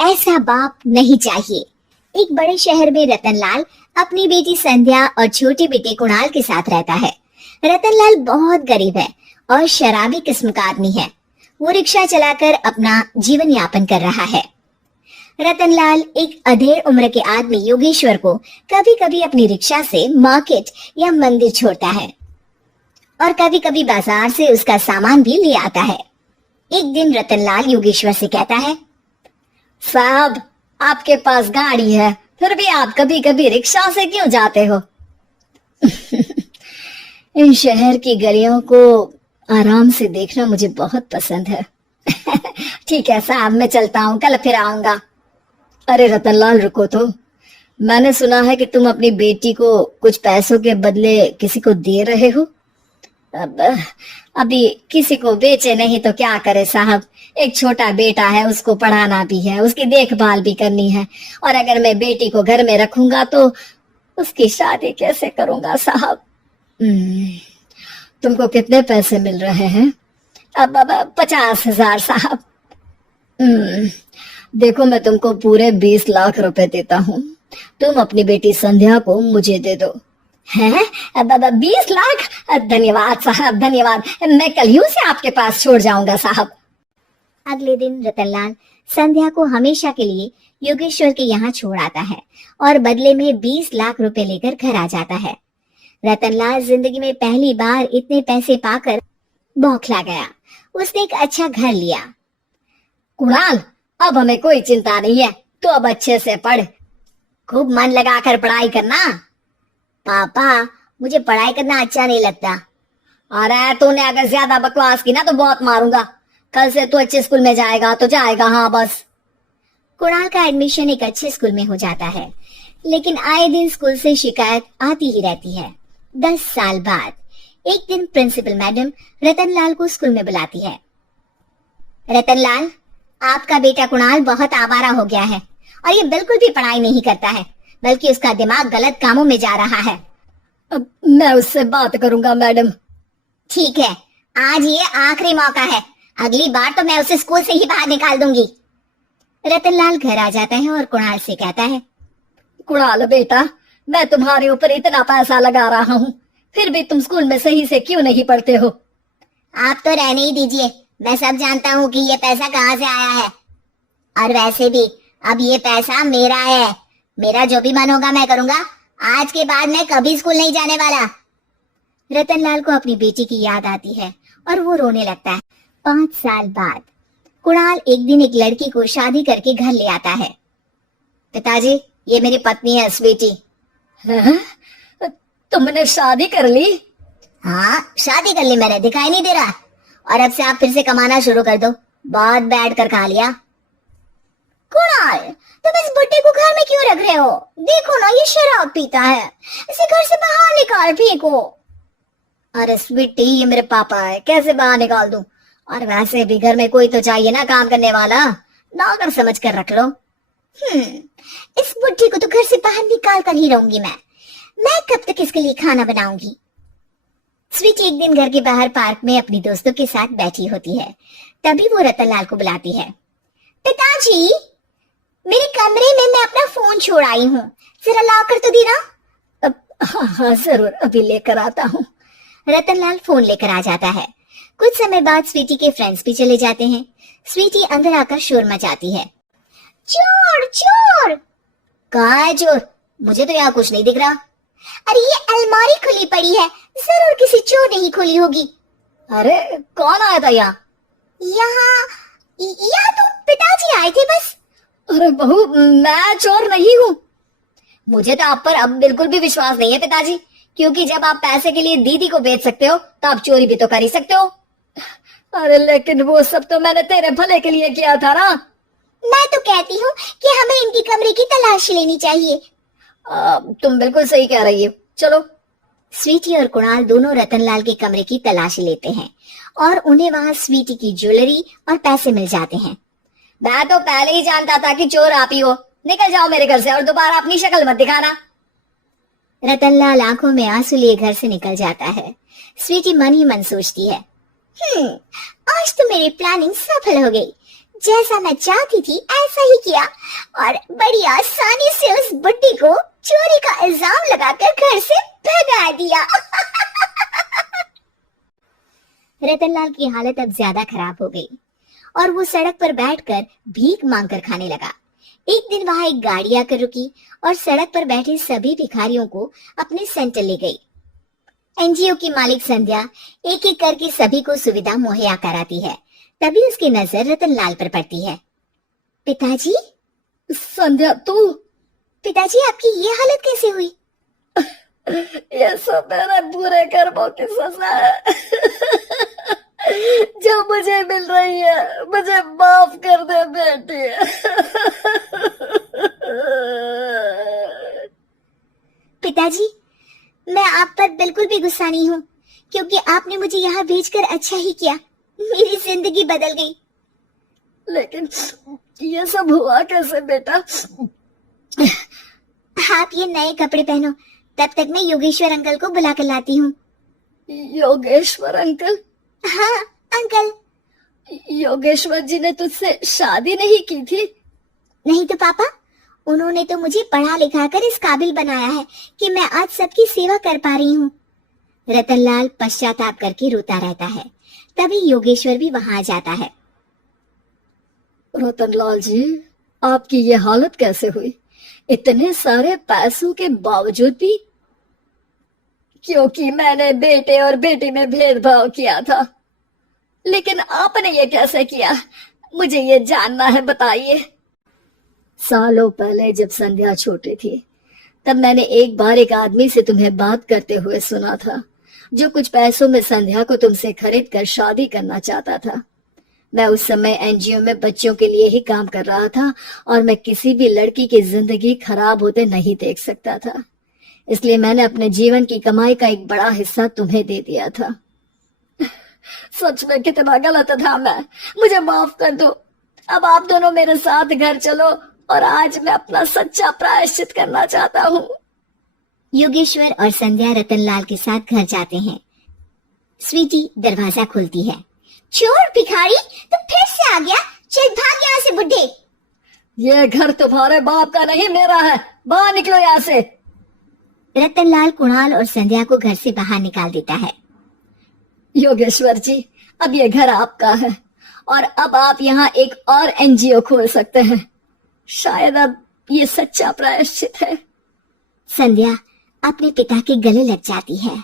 ऐसा बाप नहीं चाहिए। एक बड़े शहर में रतनलाल अपनी बेटी संध्या और छोटे बेटे कुणाल के साथ रहता है। रतनलाल बहुत गरीब है और शराबी किस्म का आदमी है। वो रिक्शा चलाकर अपना जीवन यापन कर रहा है। रतनलाल एक अधेड़ उम्र के आदमी योगेश्वर को कभी कभी अपनी रिक्शा से मार्केट या मंदिर छोड़ता है और कभी कभी बाजार से उसका सामान भी ले आता है। एक दिन रतनलाल योगेश्वर से कहता है, साहब आपके पास गाड़ी है, फिर भी आप कभी कभी रिक्शा से क्यों जाते हो? इन शहर की गलियों को आराम से देखना मुझे बहुत पसंद है। ठीक है साहब, मैं चलता हूँ, कल फिर आऊंगा। अरे रतनलाल रुको तो, मैंने सुना है कि तुम अपनी बेटी को कुछ पैसों के बदले किसी को दे रहे हो। अभी किसी को बेचे नहीं तो क्या करे साहब, एक छोटा बेटा है, उसको पढ़ाना भी है, उसकी देखभाल भी करनी है, और अगर मैं बेटी को घर में रखूंगा तो उसकी शादी कैसे करूंगा साहब? तुमको कितने पैसे मिल रहे हैं? अब 50,000 साहब। देखो मैं तुमको पूरे 20 लाख रुपए देता हूँ, तुम अपनी बेटी संध्या को मुझे दे दो। हैं? 20 लाख? धन्यवाद साहब, धन्यवाद, मैं कल ही उसे आपके पास छोड़ जाऊंगा साहब। अगले दिन रतनलाल संध्या को हमेशा के लिए योगेश्वर के यहाँ छोड़ आता है और बदले में 20 लाख रुपए लेकर घर आ जाता है। रतनलाल जिंदगी में पहली बार इतने पैसे पाकर बौखला गया। उसने एक अच्छा घर लिया। कुणाल, अब हमें कोई चिंता नहीं है, तो अब अच्छे से पढ़, खूब मन लगाकर पढ़ाई करना। पापा, मुझे पढ़ाई करना अच्छा नहीं लगता। अरे तूने अगर ज्यादा बकवास की ना तो बहुत मारूंगा। कल से तू अच्छे स्कूल में जाएगा तो जाएगा, हाँ बस। कुणाल का एडमिशन एक अच्छे स्कूल में हो जाता है, लेकिन आए दिन स्कूल से शिकायत आती ही रहती है। 10 साल बाद एक दिन प्रिंसिपल मैडम रतनलाल को स्कूल में बुलाती है। रतनलाल, आपका बेटा कुणाल बहुत आवारा हो गया है और ये बिल्कुल भी पढ़ाई नहीं करता है, बल्कि उसका दिमाग गलत कामों में जा रहा है। अब मैं उससे बात करूंगा मैडम। ठीक है, आज ये आखिरी मौका है, अगली बार तो मैं उसे स्कूल से ही बाहर निकाल दूंगी। रतनलाल घर आ जाता है और कुणाल से कहता है, कुणाल बेटा, मैं तुम्हारे ऊपर इतना पैसा लगा रहा हूँ, फिर भी तुम स्कूल में सही से क्यों नहीं पढ़ते हो? आप तो रहने ही दीजिए, मैं सब जानता हूँ कि ये पैसा कहाँ से आया है। और वैसे भी अब ये पैसा मेरा है, मेरा जो भी मन होगा मैं करूंगा। आज के बाद मैं कभी स्कूल नहीं जाने वाला। रतनलाल को अपनी बेटी की याद आती है और वो रोने लगता है। 5 साल बाद कुणाल एक दिन एक लड़की को शादी करके घर ले आता है। पिताजी, ये मेरी पत्नी है स्वीटी। तुमने शादी कर ली? हाँ, शादी कर ली मैंने, दिखाई नहीं दे रहा? और अब से आप फिर से कमाना शुरू कर दो, बहुत बैठ कर खा लिया। कुणाल, तुम इस बुड्ढे को घर में क्यों रख रहे हो? देखो ना, ये शराब पीता है, इसे घर से बाहर निकाल फेंको। अरे स्वीटी, ये मेरे पापा है, कैसे बाहर निकाल दूं? और वैसे भी घर में कोई तो चाहिए ना काम करने वाला, नौकर समझ कर रख लो। इस बुड्ढी को तो घर से बाहर निकाल कर ही रहूंगी मैं कब तक इसके लिए खाना बनाऊंगी? स्वीटी एक दिन घर के बाहर पार्क में अपनी दोस्तों के साथ बैठी होती है। तभी वो रतनलाल को बुलाती है। पिताजी, मेरे कमरे में मैं अपना फोन छोड़ आई हूँ, जरा ला कर तो देना। हाँ जरूर, अभी लेकर आता हूँ। रतनलाल फोन लेकर आ जाता है। कुछ समय बाद स्वीटी के फ्रेंड्स भी चले जाते हैं। स्वीटी अंदर आकर शोर मचाती है, चोर चोर। कहाँ है चोर? मुझे तो यहाँ कुछ नहीं दिख रहा। अरे ये अलमारी खुली पड़ी है, जरूर किसी चोर ने ही खोली होगी। अरे कौन आया था यहाँ? यहाँ तो पिताजी आए थे बस। अरे बहू, मैं चोर नहीं हूँ। मुझे तो आप पर अब बिल्कुल भी विश्वास नहीं है पिताजी, क्योंकि जब आप पैसे के लिए दीदी को बेच सकते हो तो आप चोरी भी तो कर ही सकते हो। अरे लेकिन वो सब तो मैंने तेरे भले के लिए किया था ना। मैं तो कहती हूँ कि हमें इनके कमरे की तलाशी लेनी चाहिए। तुम बिल्कुल सही कह रही हो, चलो। स्वीटी और कुणाल दोनों रतनलाल के कमरे की तलाशी लेते हैं और उन्हें वहाँ स्वीटी की ज्वेलरी और पैसे मिल जाते हैं। मैं तो पहले ही जानता था कि चोर आप ही हो। निकल जाओ मेरे घर से और दोबारा अपनी शक्ल मत दिखाना। रतनलाल आंखों में आंसू लिए घर से निकल जाता है। स्वीटी मन ही मन सोचती है, आज तो मेरी प्लानिंग सफल हो गई। जैसा मैं चाहती थी ऐसा ही किया और बड़ी आसानी से उस बुड्ढी को चोरी का इल्जाम लगाकर घर से भगा दिया। रतनलाल की हालत अब ज्यादा खराब हो गई और वो सड़क पर बैठकर भीख मांगकर खाने लगा। एक दिन वहां एक गाड़ी आकर रुकी और सड़क पर बैठे सभी भिखारियों को अपने सेंटर ले गई। एनजीओ की मालिक संध्या एक एक करके सभी को सुविधा मुहैया कराती है। तभी उसकी नजर रतनलाल पर पड़ती है। पिताजी? संध्या तू? पिताजी आपकी ये हालत कैसे हुई? ये सब मेरे बुरे कर्मों की सजा है जो मुझे मिल रही है। मुझे माफ कर दे बेटी। पिताजी, मैं आप पर बिल्कुल भी गुस्सा नहीं हूँ, क्योंकि आपने मुझे यहाँ भेजकर अच्छा ही किया। मेरी जिंदगी बदल गई। लेकिन ये सब हुआ कैसे बेटा? आप ये नए कपड़े पहनो, तब तक मैं योगेश्वर अंकल को बुला कर लाती हूँ। योगेश्वर अंकल? हाँ अंकल। योगेश्वर जी ने तुझसे शादी नहीं की थी? नहीं तो पापा, उन्होंने तो मुझे पढ़ा लिखा कर इस काबिल बनाया है कि मैं आज सबकी सेवा कर पा रही हूँ। रतनलाल पश्चाताप करके रोता रहता है। तभी योगेश्वर भी वहां आ जाता है। रतनलाल जी, आपकी ये हालत कैसे हुई? इतने सारे पैसों के बावजूद भी? क्योंकि मैंने बेटे और बेटी में भेदभाव किया था। लेकिन आपने ये कैसे किया? मुझे ये जानना है, बताइए। सालों पहले जब संध्या छोटी थी, तब मैंने एक बार एक आदमी से तुम्हें बात करते हुए सुना था, जो कुछ पैसों में संध्या को तुमसे खरीद कर शादी करना चाहता था। मैं उस समय एनजीओ में बच्चों के लिए ही काम कर रहा था और मैं किसी भी लड़की की जिंदगी खराब होते नहीं देख सकता था। इसलिए मैंने अपने जीवन की कमाई का एक बड़ा हिस्सा तुम्हें दे दिया था। सच में कितना गलत था मैं। मुझे माफ कर दो। अब आप दोनों मेरे साथ घर चलो और आज मैं अपना सच्चा प्रायश्चित करना चाहता हूँ। योगेश्वर और संध्या रतनलाल के साथ घर जाते हैं। स्वीटी दरवाजा खोलती है। चोर भिखारी, तो फिर से आ गया? चल भाग यहाँ से बुड्ढे। ये घर तुम्हारे बाप का नहीं, मेरा है। बाहर निकलो यहाँ से। रतनलाल कुणाल और संध्या को घर से बाहर निकाल देता है। योगेश्वर जी, अब ये घर आपका है और अब आप यहाँ एक और एनजीओ खोल सकते हैं। शायद अब ये सच्चा प्रायश्चित है। संध्या अपने पिता के गले लग जाती है।